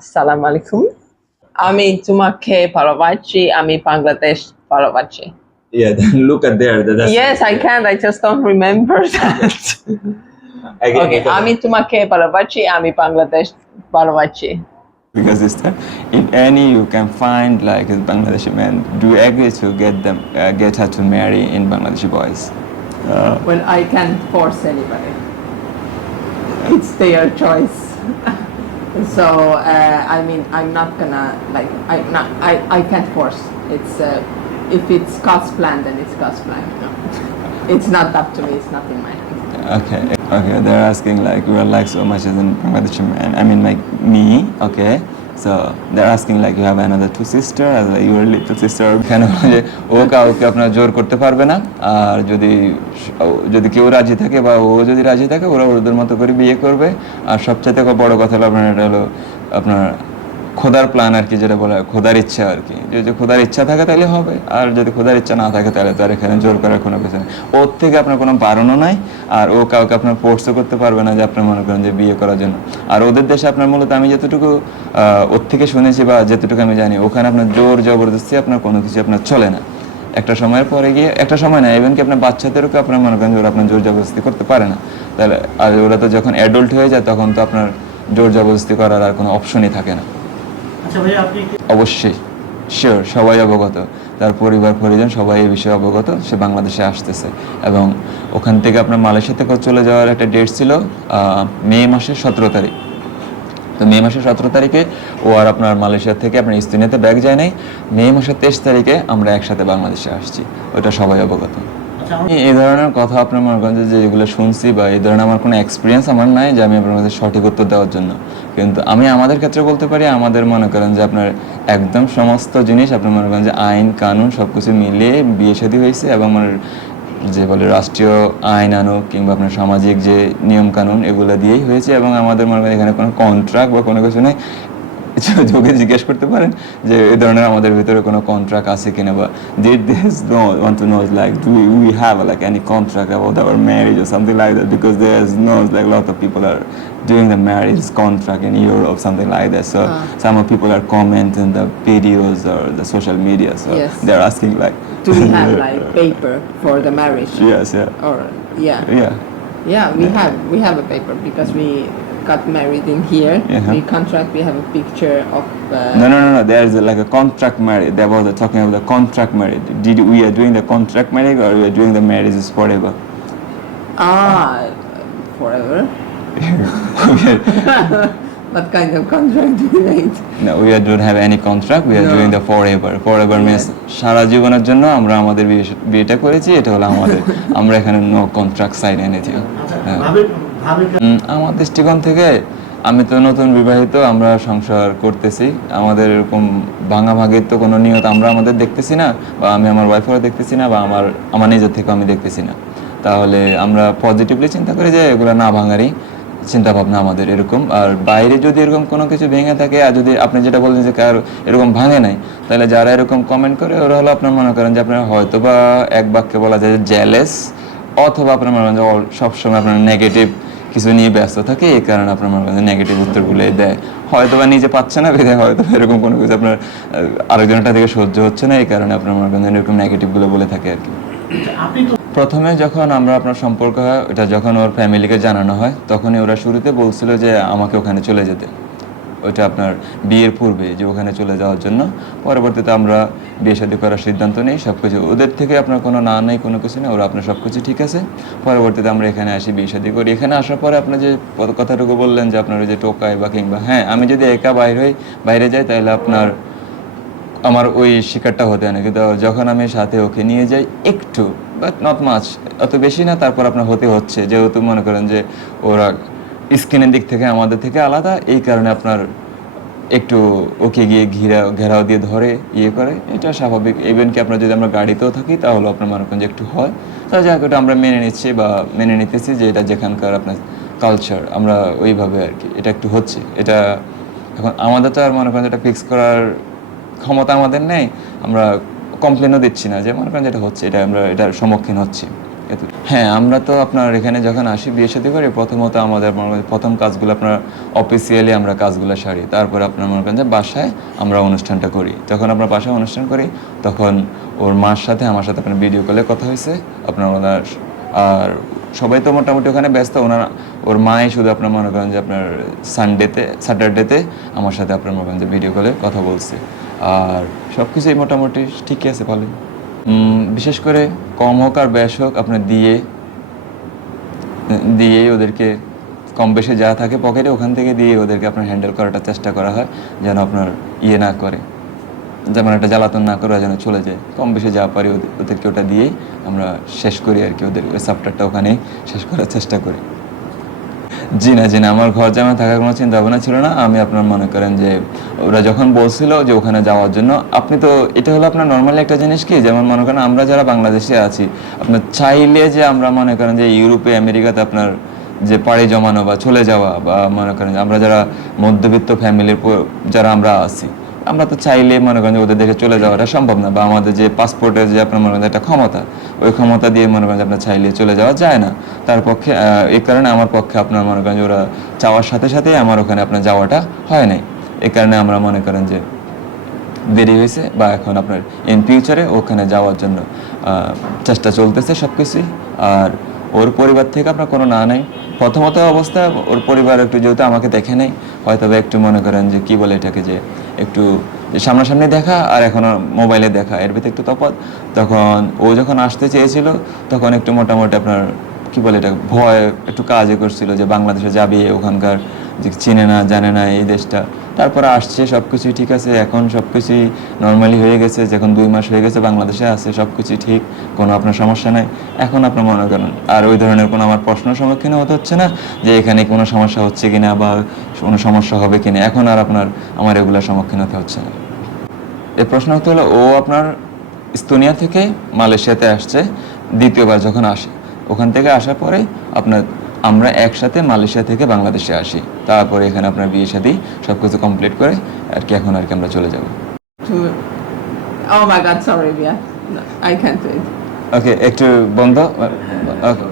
Assalamu alaikum. আমি তোমাকে ভালোবাসি আমি বাংলাদেশ ভালোবাসি Yeah, then look at there. that- That's Yes, I can. I just don't remember that. Again, okay, because- আমি তোমাকে ভালোবাসি আমি বাংলাদেশ ভালোবাসি because it's that if any you can find like a Bangladeshi man, do you agree to get them uh, get her to marry in Bangladeshi boys? Uh, Well, I can't force anybody. It's their choice. so uh, I mean, I'm not gonna like I'm not I I can't force. It's uh, if it's God's plan, then it's God's plan. It's not up to me. It's not in my hand. okay, okay. They're asking like we are like so much as a Bangladeshi man. I mean like me. Okay. So, they're asking like another two sister, as like your little sister. কেন যে ও কাউকে আপনার জোর করতে পারবে না, আর যদি যদি কেউ রাজি থাকে বা ও যদি রাজি থাকে, ওরা ওদের মতো করে বিয়ে করবে আর সবচেয়ে বড় কথা হলো আপনার, এটা হলো আপনার খোদার প্ল্যান আর কি, যেটা বলা হয় খোদার ইচ্ছা আর কি। যদি খোদার ইচ্ছা থাকে তাহলে হবে, আর যদি খোদার ইচ্ছা না থাকে তাহলে তার এখানে জোর করার কোনো কিছু নেই। ওর থেকে আপনার কোনো বারণও নাই, আর ও কাউকে আপনার ফোর্সও করতে পারবে না যে আপনার মনে করেন যে বিয়ে করার জন্য। আর ওদের দেশে আপনার মূলত আমি যতটুকু ওর থেকে শুনেছি বা যতটুকু আমি জানি, ওখানে আপনার জোর জবরদস্তি আপনার কোনো কিছু আপনার চলে না। একটা সময়ের পরে গিয়ে, একটা সময় না ইভেন কি আপনার বাচ্চাদেরকে আপনার মনে করেন যে ওরা আপনার জোর জবরদস্তি করতে পারে না। তাহলে, আর ওরা তো যখন অ্যাডল্ট হয়ে যায়, তখন তো আপনার জোর জবরদস্তি করার আর কোনো অপশনই থাকে না আচ্ছা ভাই আপনি কি অবশ্যই শিওর সবাই অবগত। তার পরিবার, পরিজন সবাই এই বিষয়ে অবগত, সে বাংলাদেশে আসতেছে। এবং ওখান থেকে আপনার মালয়েশিয়া থেকে চলে যাওয়ার একটা ডেট ছিল মে মাসের সতেরো তারিখ। তো মে মাসের সতেরো তারিখে ও আর আপনার মালয়েশিয়া থেকে আপনার ইস্তিনেতে ব্যাগ যায় নাই। মে মাসের তেইশ তারিখে আমরা একসাথে বাংলাদেশে আসছি। ওটা সবাই অবগত। আচ্ছা এই ধরনের কথা আপনার মনে করেন যে যেগুলো শুনছি বা এই ধরনের আমার কোনো এক্সপিরিয়েন্স আমার নাই যে আমি আপনার কাছে সঠিক উত্তর দেওয়ার জন্য। কিন্তু আমি আমাদের ক্ষেত্রে বলতে পারি, আমাদের মনে করেন যে আপনার একদম সমস্ত জিনিস আপনার মনে করেন যে আইন, কানুন সব কিছু মিলিয়ে বিয়ে শাদী হয়েছে এবং আমার যে বলে রাষ্ট্রীয় আইন আনুক কিংবা আপনার সামাজিক যে নিয়ম কানুন এগুলো দিয়েই হয়েছে এবং আমাদের মনে করেন এখানে কোনো কন্ট্রাক্ট বা কোনো কিছু নেই। যোগে জিজ্ঞেস করতে পারেন যে এই ধরনের আমাদের ভিতরে কোনো কন্ট্রাক্ট আছে কিনা বা did this no want to know like do we, we have like any contract about our marriage or something like that because there's no like a lot of people are doing the marriage contract in Europe something like that so Ah. some of people are commenting the videos or the social media so Yes. they're asking like Do we have like paper for the marriage? yes yeah Or yeah, yeah yeah, we have we have a paper because we got married in here. Yeah. We contract. We have a picture of. Uh, no no no no there's like a contract marriage they were talking about the contract marriage did we are doing the contract marriage or we are doing the marriages forever Ah, forever. what kind of contract do we make? No, we are- don't have any contract. We are No. doing the forever. Forever means সারা জীবনের জন্য আমরা আমাদের বিয়ে- বিয়েটা করেছি এটা হলো আমাদের আমরা এখানে নো কন্ট্রাক্ট সাইন এনিথিং আচ্ছা আমার দৃষ্টিকোণ থেকে আমি তো নতুন বিবাহিত, আমরা সংসার করতেছি। আমাদের এরকম ভাঙা ভাঙাভাগির তো কোনো নিয়ত আমরা আমাদের দেখতেছি না, বা আমি আমার ওয়াইফেরও দেখতেছি না, বা আমার আমার নিজের থেকে আমি দেখতেছি না। তাহলে আমরা পজিটিভলি চিন্তা করি যে এগুলো না ভাঙারই চিন্তা ভাবনা আমাদের এরকম। আর বাইরে যদি এরকম কোনো কিছু ভেঙে থাকে, আর যদি আপনি যেটা বললেন যে কার এরকম ভাঙে নাই, তাহলে যারা এরকম কমেন্ট করে, ওরা হলো আপনার মনে করেন যে আপনার হয়তো বা এক বাক্যে বলা যায় যে জ্যালেস অথবা আপনার মনে করেন যে সবসময় আপনার নেগেটিভ কিছু নিয়ে ব্যস্ত থাকে, এই কারণে আপনার মনে করেন নেগেটিভ উত্তরগুলোই দেয়। হয়তো বা নিজে পাচ্ছে না বেঁধে হয়তো এরকম কোনো কিছু আপনার আরেকজনটা থেকে সহ্য হচ্ছে না, এই কারণে আপনার মনে করেন এরকম নেগেটিভগুলো বলে থাকে আর কি। প্রথমে যখন আমরা আপনার সম্পর্ক হয়, ওটা যখন ওর ফ্যামিলিকে জানানো হয়, তখনই ওরা শুরুতে বলছিল যে আমাকে ওখানে চলে যেতে। ওইটা আপনার বিয়ের পূর্বে যে ওখানে চলে যাওয়ার জন্য। পরবর্তীতে আমরা বিয়ে শাদী করার সিদ্ধান্ত নিই সব কিছু ওদের থেকে আপনার কোনো না নেই, কোনো কিছু নেই, ওরা আপনার সব কিছু ঠিক আছে। পরবর্তীতে আমরা এখানে আসি, বিয়ে শাদী করি। এখানে আসার পরে আপনি যে কথাটুকু বললেন যে আপনার ওই যে টোকায় বা কিংবা হ্যাঁ আমি যদি একা বাইরে হই, বাইরে যাই, তাহলে আপনার আমার ওই শিকারটা হতে হয় না কিন্তু যখন আমি সাথে ওকে নিয়ে যাই, একটু বাট নট মাছ অত বেশি না, তারপর আপনার হতে হচ্ছে। যেহেতু মনে করেন যে ওরা স্কিনের দিক থেকে, আমাদের থেকে আলাদা। এই কারণে আপনার একটু ওকে গিয়ে ঘিরা, ঘেরাও দিয়ে ধরে ইয়ে করে। এটা স্বাভাবিক। ইভেন কি আপনার যদি আমরা গাড়িতেও থাকি, তাহলে আপনার মনে করেন যে একটু হয়। তা যাক, ওটা আমরা মেনে নিচ্ছি বা মেনে নিতেছি যে এটা যেখানকার আপনার কালচার আমরা ওইভাবে আর কি। এটা একটু হচ্ছে। এটা এখন আমাদের তো আর মনে করেন এটা ফিক্স করার ক্ষমতা আমাদের নেই। আমরা কমপ্লেনও দিচ্ছি না যে মনে করেন যেটা হচ্ছে, এটা আমরা, এটার সম্মুখীন হচ্ছি। হ্যাঁ আমরা তো আপনার এখানে যখন আসি, বিয়ে সাথে করি, প্রথমত আমাদের প্রথম কাজগুলো আপনার অফিসিয়ালি আমরা কাজগুলো সারি। তারপর আপনার মনে করেন যে বাসায় আমরা অনুষ্ঠানটা করি। যখন আমরা বাসায় অনুষ্ঠান করি, তখন ওর মার সাথে, আমার সাথে আপনার ভিডিও কলে কথা হয়েছে। আপনার ওনার আর সবাই তো মোটামুটি ওখানে ব্যস্ত। ওনার ওর মায়ে শুধু আপনার মনে করেন যে আপনার সানডেতে স্যাটারডেতে আমার সাথে আপনার মনে করেন যে ভিডিও কলে কথা বলছে। আর সব কিছুই মোটামুটি ঠিকই আছে, ভালোই। বিশেষ করে কম হোক আর বেশ হোক, আপনার দিয়ে, দিয়েই ওদেরকে কম বেশি যা থাকে পকেটে, ওখান থেকে দিয়ে ওদেরকে আপনার হ্যান্ডেল করাটা চেষ্টা করা হয়, যেন আপনার ইয়ে না করে। যেমন একটা জ্বালাতন না করে, যেন চলে যায়। কম বেশি যা পারি ওদের- ওদেরকে ওটা দিয়েই আমরা শেষ করি আর কি, ওদের ওই সাপ্টারটা ওখানেই শেষ করার চেষ্টা করি। জি না জি না, আমার ঘর জামা থাকার কোনো চিন্তা ভাবনা ছিল না। আমি আপনার মনে করেন যে, ওরা যখন বলছিল যে ওখানে যাওয়ার জন্য, আপনি তো, এটা হলো আপনার নর্মালি একটা জিনিস কি? যেমন মনে করেন আমরা যারা বাংলাদেশে আছি আপনার চাইলে যে আমরা মনে করেন যে ইউরোপে, আমেরিকাতে আপনার যে পাড়ি জমানো বা চলে যাওয়া বা মনে করেন আমরা যারা মধ্যবিত্ত ফ্যামিলির যারা আমরা আছি আমরা তো চাইলে মনে করেন ওদের দেশে চলে যাওয়াটা সম্ভব না, বা আমাদের যে পাসপোর্টের যে আপনার মনে করেন একটা ক্ষমতা, ওই ক্ষমতা দিয়ে মনে করেন যে আপনার চাইলে চলে যাওয়া যায় না। তার পক্ষে এই কারণে আমার পক্ষে আপনার মনে করেন যে ওরা চাওয়ার সাথে সাথেই আমার ওখানে আপনার যাওয়াটা হয় নাই। এই কারণে আমরা মনে করেন যে দেরি হয়েছে, বা এখন আপনার ইন ফিউচারে ওখানে যাওয়ার জন্য চেষ্টা চলতেছে সব কিছুই আর ওর পরিবার থেকে আপনার কোনো না নেই। প্রথমত অবস্থা, ওর পরিবার একটু যেহেতু আমাকে দেখে নেই, হয়তো একটু মনে করেন যে কি বলে এটাকে যে একটু সামনাসামনি দেখা আর এখন মোবাইলে দেখা। এর ভিতরে একটু তফাৎ, তখন ও যখন আসতে চেয়েছিল, তখন একটু মোটামুটি আপনার কি বলে এটা, ভয়, একটু কাজে করছিল যে বাংলাদেশে যাবে, ওখানকার চিনে না, জানে না এই দেশটা। তারপরে আসছে সব কিছুই ঠিক আছে। এখন সব কিছুই নর্মালি হয়ে গেছে। যখন দুই মাস হয়ে গেছে বাংলাদেশে আছে সব কিছুই ঠিক। কোনো আপনার সমস্যা নাই। এখন আপনার মনে করেন, আর ওই ধরনের কোনো আমার প্রশ্ন সম্মুখীন হতে হচ্ছে না, যে এখানে কোনো সমস্যা হচ্ছে কিনা বা কোনো সমস্যা হবে কিনা। এখন আর আপনার, আমার এগুলোর সম্মুখীন হতে হচ্ছে না। এর প্রশ্ন হতে হলো, ও আপনার ইস্তোনিয়া থেকে মালয়েশিয়াতে আসছে, দ্বিতীয়বার যখন আসে, ওখান থেকে আসার পরে আপনার আমরা একসাথে মালয়েশিয়া থেকে বাংলাদেশে আসি। তারপরে এখানে আপনার বিয়ে সাথেই সব কিছু কমপ্লিট করে আর কি এখন আর কি আমরা চলে যাব। oh my God, sorry, yeah, no, I can't do it. ওকে একটু বন্ধ ওকে